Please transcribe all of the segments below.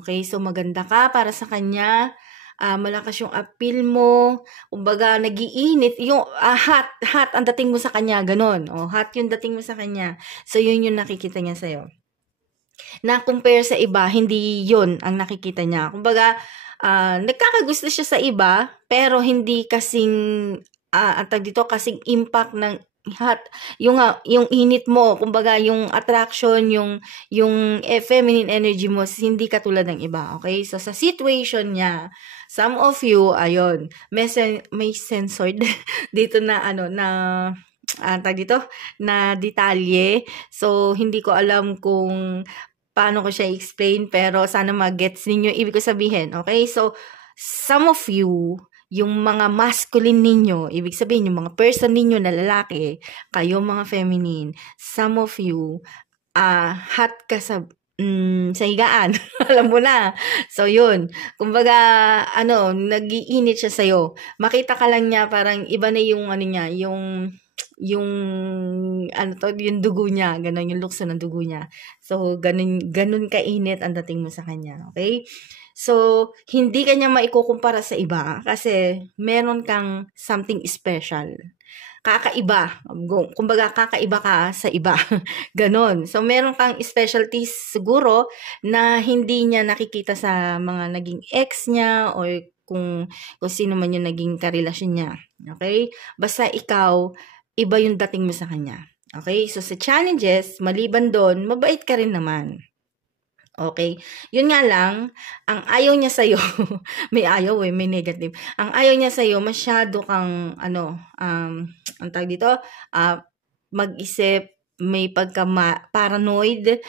Okay? So, maganda ka para sa kanya. Malakas yung appeal mo. Kumbaga, nagiinit. Yung hot ang dating mo sa kanya. Ganon. Hot yung dating mo sa kanya. So, yun yung nakikita niya sa'yo. Na compare sa iba, hindi yun ang nakikita niya. Kumbaga, nagkakagusto siya sa iba, pero hindi kasing, kasing impact ng hot, yung init mo, kumbaga yung attraction, yung feminine energy mo, hindi katulad ng iba, okay? So, sa situation niya, some of you, ayun, may censored dito na, na detalye. So, hindi ko alam kung paano ko siya explain, pero sana mag-gets ninyo ibig ko sabihin, okay? So, some of you, yung mga masculine ninyo, ibig sabihin, yung mga person ninyo na lalaki, kayo mga feminine, some of you, hot ka sa higaan. Alam mo na. So, yun. Kumbaga, nag-iinit siya sa'yo. Makita ka lang niya, parang iba na yung, yung dugo niya, ganun, yung lukso ng dugo niya. So, ganun kainit ang dating mo sa kanya, okay? So, hindi kanya maikukumpara sa iba kasi meron kang something special. Kakaiba. Kumbaga, kakaiba ka sa iba. Ganon. So, meron kang specialties siguro na hindi niya nakikita sa mga naging ex niya or kung sino man yung naging karelasyon niya. Okay? Basta ikaw, iba yung dating mo sa kanya. Okay? So, sa challenges, maliban doon, mabait ka rin naman. Okay? Yun nga lang, ang ayaw niya sa'yo, may ayaw may negative. Ang ayaw niya sa'yo, masyado kang, ang tawag dito, mag-isip, may paranoid,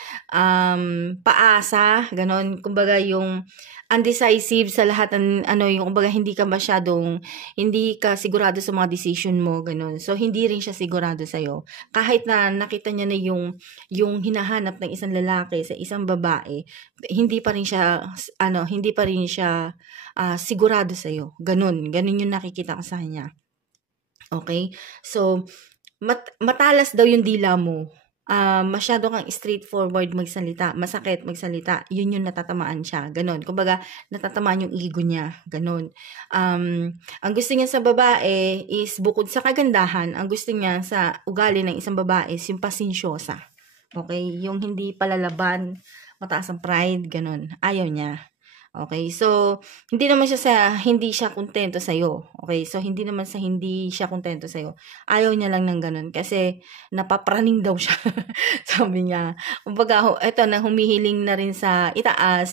paasa, ganon. Kumbaga yung undecisive sa lahat ng yung kumbaga hindi ka sigurado sa mga decision mo, ganon. So hindi rin siya sigurado sa iyo. Kahit na nakita niya na yung hinahanap ng isang lalaki sa isang babae, hindi pa rin siya sigurado sa iyo. Ganon yung nakikita ko sa kanya. Okay? So matalas daw yung dila mo. Masyado kang straightforward magsalita, masakit magsalita, yun yung natatamaan siya, ganon. Kumbaga, natatamaan yung ego niya, ganon. Ang gusto niya sa babae is, bukod sa kagandahan, ang gusto niya sa ugali ng isang babae is yung pasensyosa. Okay? Yung hindi palalaban, mataas ang pride, ganon. Ayaw niya. Okay, so hindi siya kontento sa iyo. Okay, so hindi siya kontento sa iyo. Ayaw niya lang ng ganun kasi napapraning daw siya. Sabi niya. Kumbaga, eto na humihiling na rin sa itaas